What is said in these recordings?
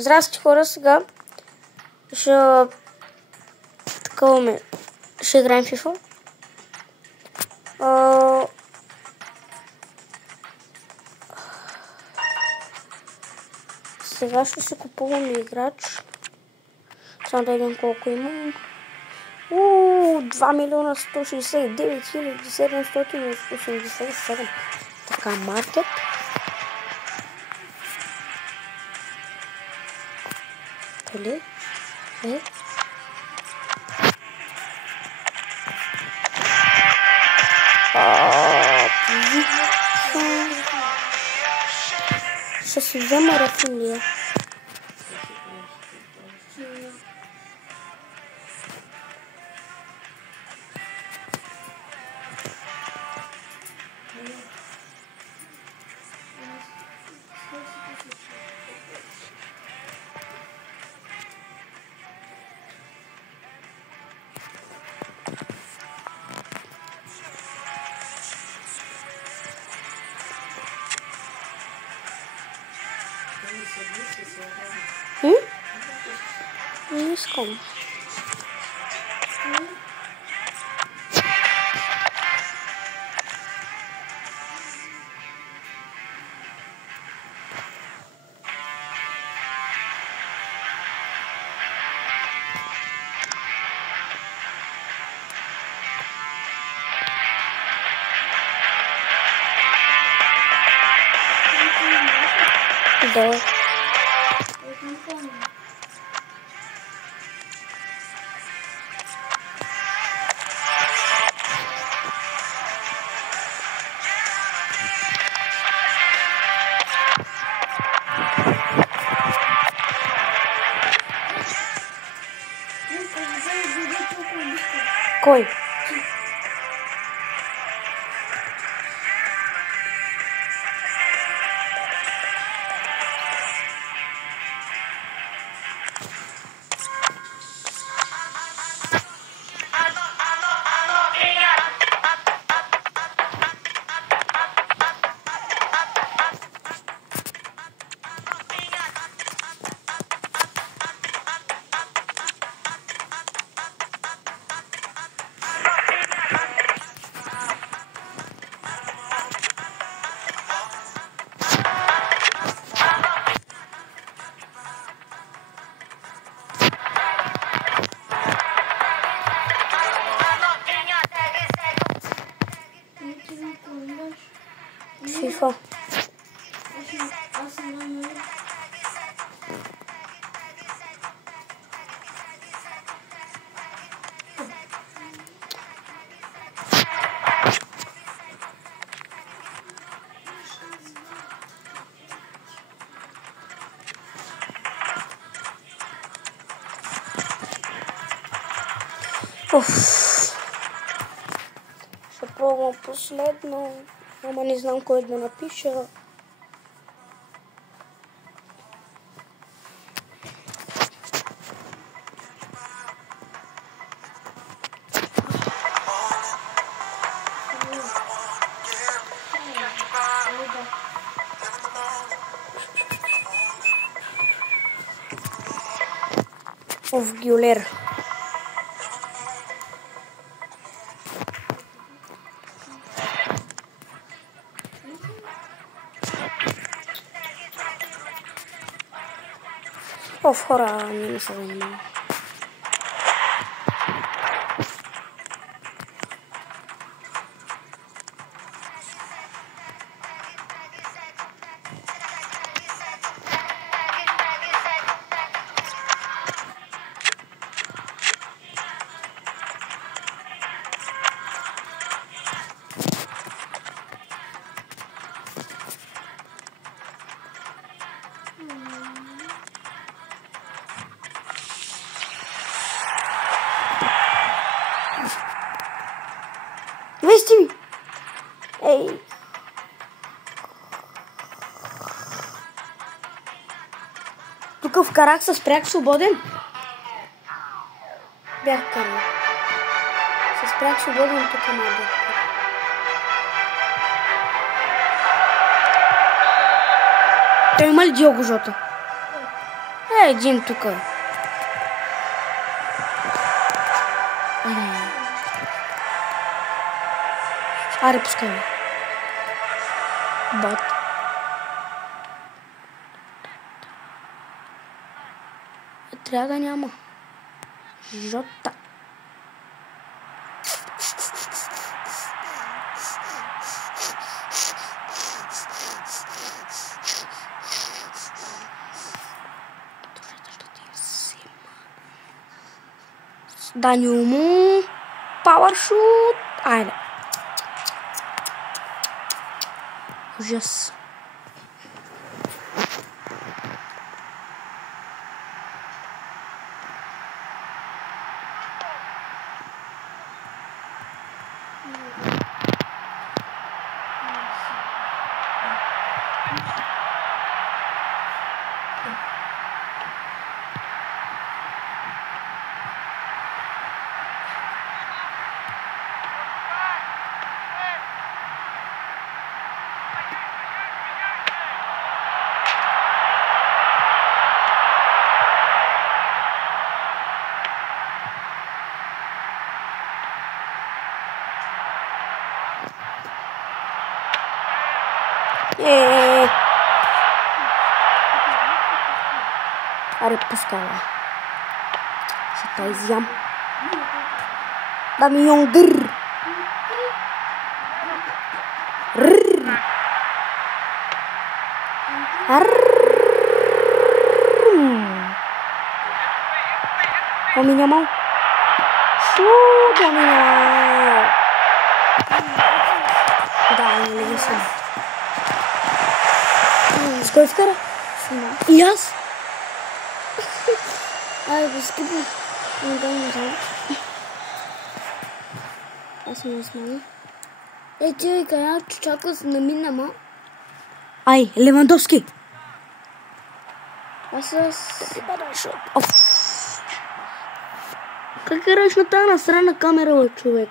Здрасти, хора, сега ще ще играем FIFA. Сега ще се купуваме играч. Само да видим колко имам. 2 милиона 169 хиляди 787. Така, маркет. Дали? Ще си взема Рафиния. Не искам. Да. Кой? FIFA. Ще пробвам последно. Ама не знам кой да напиша. Гюлер. Хора, не ми се занимава. Вести ми! Ей! Тук в Карак се спрях свободен. Бях карал. Се спрях свободен, тук не бях карал. Той има ли Диого Жота? един тук. Аре, пускай ме. Бат. Трябва да няма. Жота. Даню му. Пауършут. Айде. Ужас. Аре, пускай ме. Ще те изям. Да ми йондър. Ами нямал. Ами нямал. Да, не ли съм. С кой вкара? И аз? Ай, го скипна. Не знам. Аз не знам. Ти кажа, че чака се намина, ма. Ай, Левандовски. Аз как караш на тази насрана камера, бе, човек?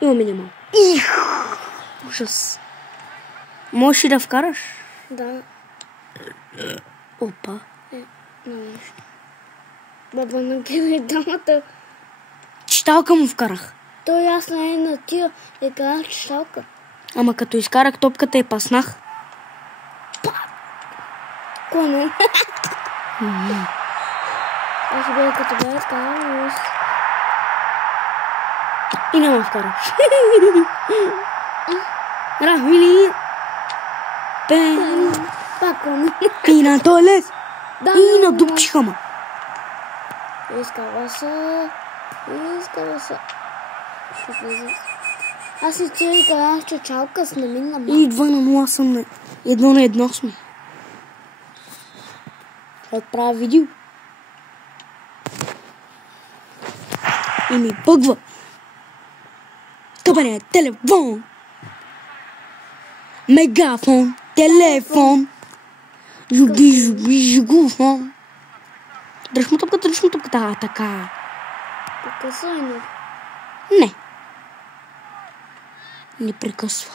Имаме няма. Ужас. Можеш ли да вкараш? Да. Опа. Нещо. Баба на гене дамата. Читалка му вкарах. То ясно е на тия. Е карах читалка. Ама като изкарах топката и паснах. Коне? Аз бях като бях вкарал. И няма вкараш. Рахвили. Пен. Пакон. И на туалет. И на дупчиха ма. Искава са. Аз и ти казах, че чалка с намина ма. И 2-0 съм. 1-1 сме. Ще отправя видео. И ми бъгва. Кабане, телефон. Мегафон. Телефон. Жугуфон. Дръж му топката. Така. Прекъсва ли не? Не. Не прекъсва.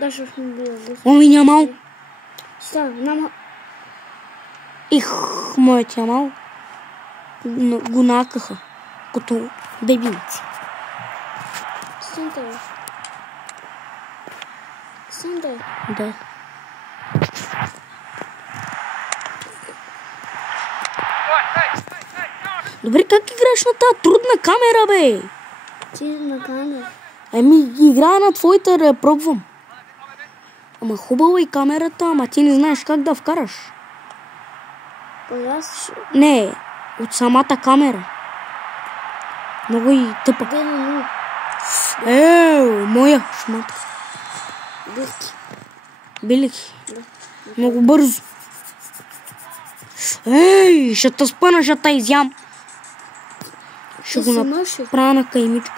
Да, ще ми била. Ами нямал. Става, няма. Моят нямал. Го накаха. Като бебинци. Стенте. Да. Добре, как играеш на тази трудна камера, бе? Ти на камера. Ами, играя на твоята, да пробвам. Ама хубава и камерата, ама ти не знаеш как да вкараш. Не, от самата камера. Много и тъпа. Моя шматка. Билики. Много бързо. Ще те спъна, ще те изям. Ще го направя на каймичка.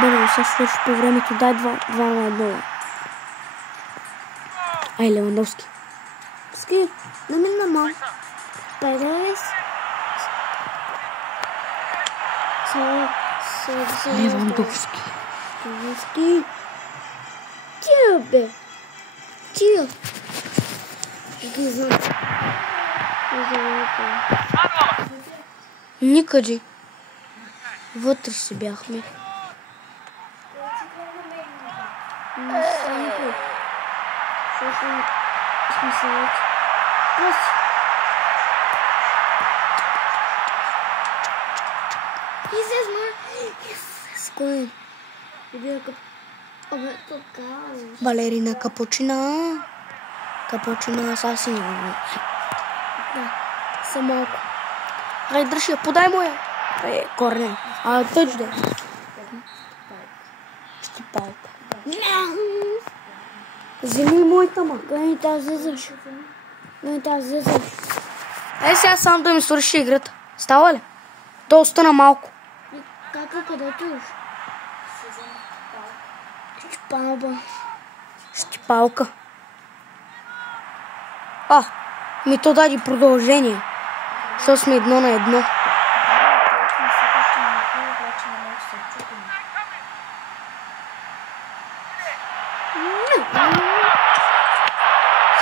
Бързо, сега свърши по времето. Дай 2-1. Ай, Левандовски. Ски, намина мал. Перес. Левандовски. Тия, бе. Тия. Ги знам. Никъде. Вътре си бяхме. Балерина капучина. Капучина асасина. Да, са малко. Ай, дръж я, подай му я. Корне. Тъч да. Ще палка. Вземи моята ма. Гани тази зъж. Сега сам да ми свърши играта. Става ли? То остана малко. Как къде туш? Щипалка. Ми то даде продължение. Що сме 1-1.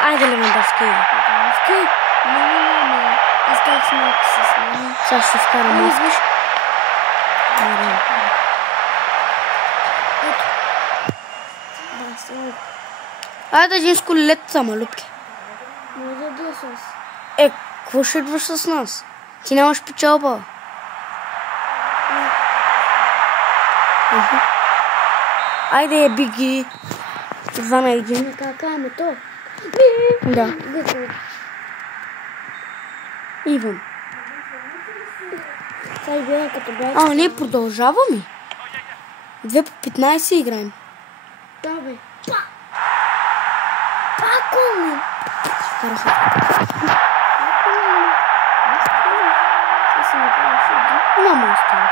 Айде, Левандовски. Сега ще вкарам маскаш. Айде един с колелет само, Любки. Какво ще идваш с нас? Ти нямаш печалба. Айде, биги. 2-1. Какаме то? Да. Иван. Не, продължаваме. 2 по 15 играем. Да, бе. Пако! Няма оставаш.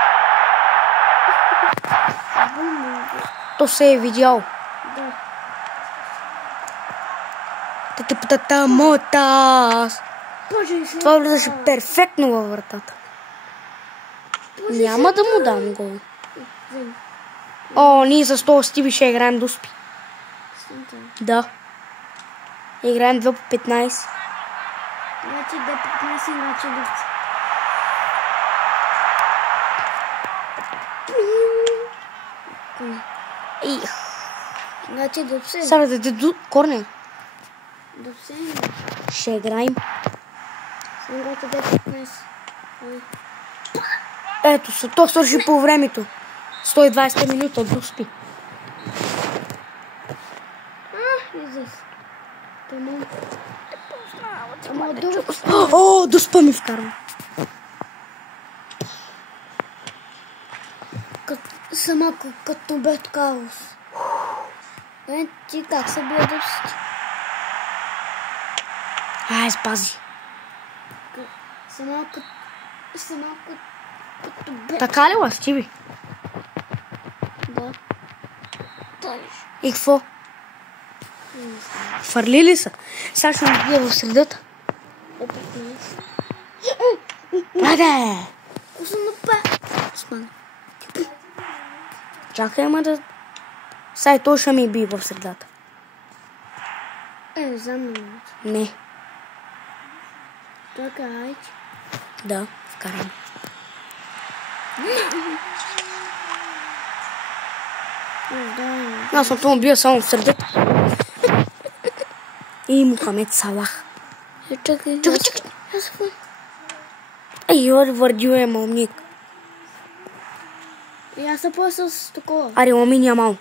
То се е видял. Да. Мотас. Това влизаше перфектно във вратата. Няма да му дам гол. Ние с този Стиви ще играем до спи. Да. Играем 2 по 15. Значи 2 по 15, значи до спи. Значи до псе. Сега да до Корне. До псе. Ще играем. Сега да 15. Ето, то свърши по времето. 120 минута до спи. До спа ми вкарва. Сама като бед хаос. Ти как се бие да си? Спази. Сама като бед. Така ли Стиви? Да. И какво? Фърли ли са? Сега ще ми бия в средата. Аде! Чакай, ама да... Сега той ще ми бие в средата. За мен. Не. Така, айде. Да, вкарам. Аз съм това бия само в средата. И Мохамед Салах. Чакай. Върдил е малник. И аз се поя с такова. Аре, Ламин Ямал.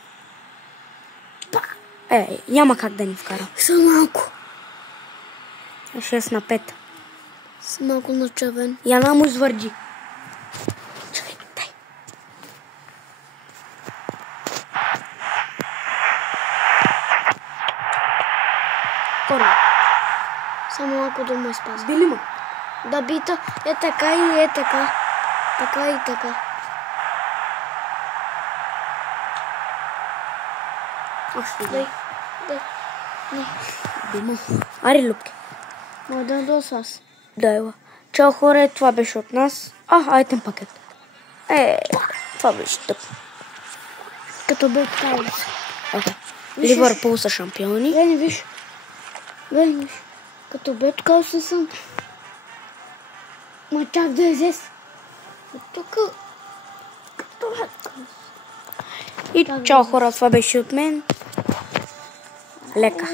Няма как да ни вкара. Съм малко. 6-5. Съм малко начавен. Яна му извърди. Чакай, дай. Корно. Само малко да му изпазва. Били му? Да бита. Така и така. Така и така. Още дай. Не. Бима. Аре, Любки. Мога да дойда аз. Дайла. Чао, хора, това беше от нас. Айтем пакет. Това това беше тъп. Като бе каус. Ливърпул са шампиони. Виж. Като бе каус съм. Ма чак да излез. Тук. Като бе каус. И чао хора, това беше от мен. Лека.